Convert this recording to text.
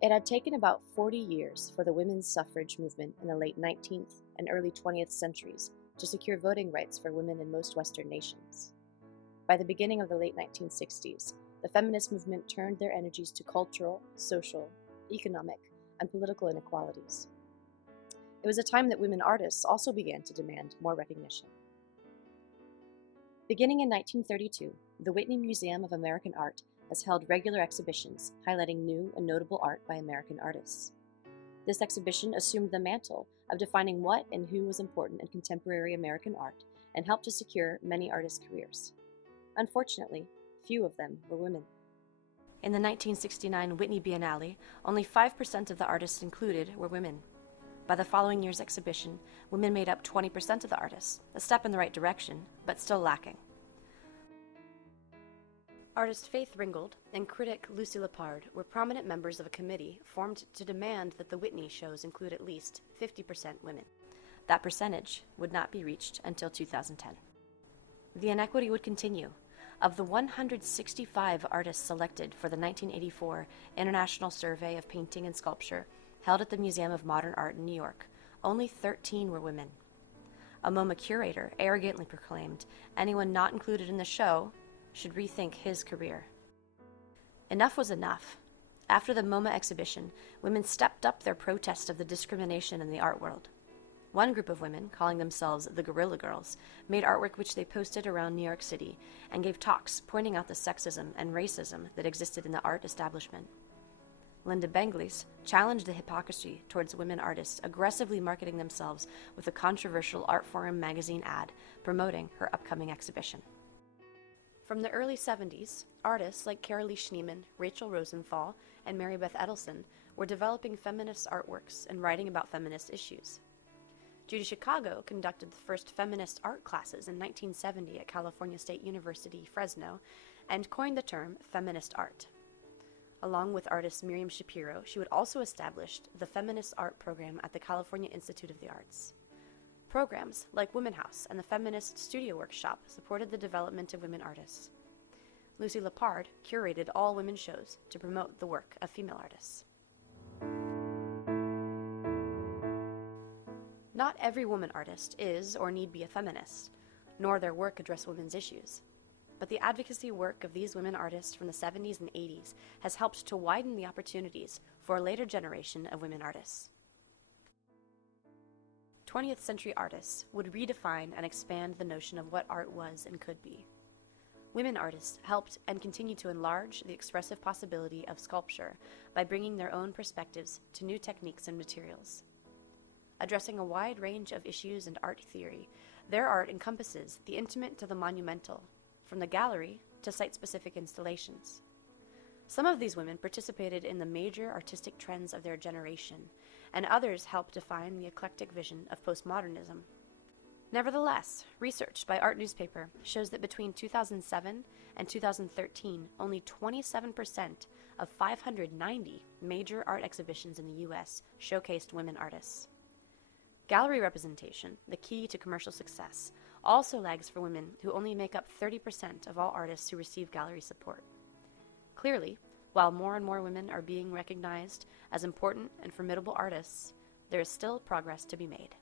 It had taken about 40 years for the women's suffrage movement in the late 19th and early 20th centuries to secure voting rights for women in most Western nations. By the beginning of the late 1960s, the feminist movement turned their energies to cultural, social, economic, and political inequalities. It was a time that women artists also began to demand more recognition. Beginning in 1932, the Whitney Museum of American Art has held regular exhibitions highlighting new and notable art by American artists. This exhibition assumed the mantle of defining what and who was important in contemporary American art and helped to secure many artists' careers. Unfortunately, few of them were women. In the 1969 Whitney Biennale, only 5% of the artists included were women. By the following year's exhibition, women made up 20% of the artists, a step in the right direction, but still lacking. Artist Faith Ringgold and critic Lucy Lippard were prominent members of a committee formed to demand that the Whitney shows include at least 50% women. That percentage would not be reached until 2010. The inequity would continue. Of the 165 artists selected for the 1984 International Survey of Painting and Sculpture, held at the Museum of Modern Art in New York, only 13 were women. A MoMA curator arrogantly proclaimed anyone not included in the show should rethink his career. Enough was enough. After the MoMA exhibition, women stepped up their protest of the discrimination in the art world. One group of women, calling themselves the Guerrilla Girls, made artwork which they posted around New York City and gave talks pointing out the sexism and racism that existed in the art establishment. Linda Benglis challenged the hypocrisy towards women artists aggressively marketing themselves with a controversial Artforum magazine ad promoting her upcoming exhibition. From the early 70s, artists like Carolee Schneemann, Rachel Rosenthal, and Mary Beth Edelson were developing feminist artworks and writing about feminist issues. Judy Chicago conducted the first feminist art classes in 1970 at California State University, Fresno, and coined the term feminist art. Along with artist Miriam Shapiro, she would also establish the feminist art program at the California Institute of the Arts. Programs like Women House and the Feminist Studio Workshop supported the development of women artists. Lucy Lippard curated all women's shows to promote the work of female artists. Not every woman artist is or need be a feminist, nor their work address women's issues. But the advocacy work of these women artists from the 70s and 80s has helped to widen the opportunities for a later generation of women artists. 20th century artists would redefine and expand the notion of what art was and could be. Women artists helped and continue to enlarge the expressive possibility of sculpture by bringing their own perspectives to new techniques and materials. Addressing a wide range of issues and art theory, their art encompasses the intimate to the monumental, from the gallery to site-specific installations. Some of these women participated in the major artistic trends of their generation, and others helped define the eclectic vision of postmodernism. Nevertheless, research by Art Newspaper shows that between 2007 and 2013, only 27% of 590 major art exhibitions in the U.S. showcased women artists. Gallery representation, the key to commercial success, also lags for women who only make up 30% of all artists who receive gallery support. Clearly, while more and more women are being recognized as important and formidable artists, there is still progress to be made.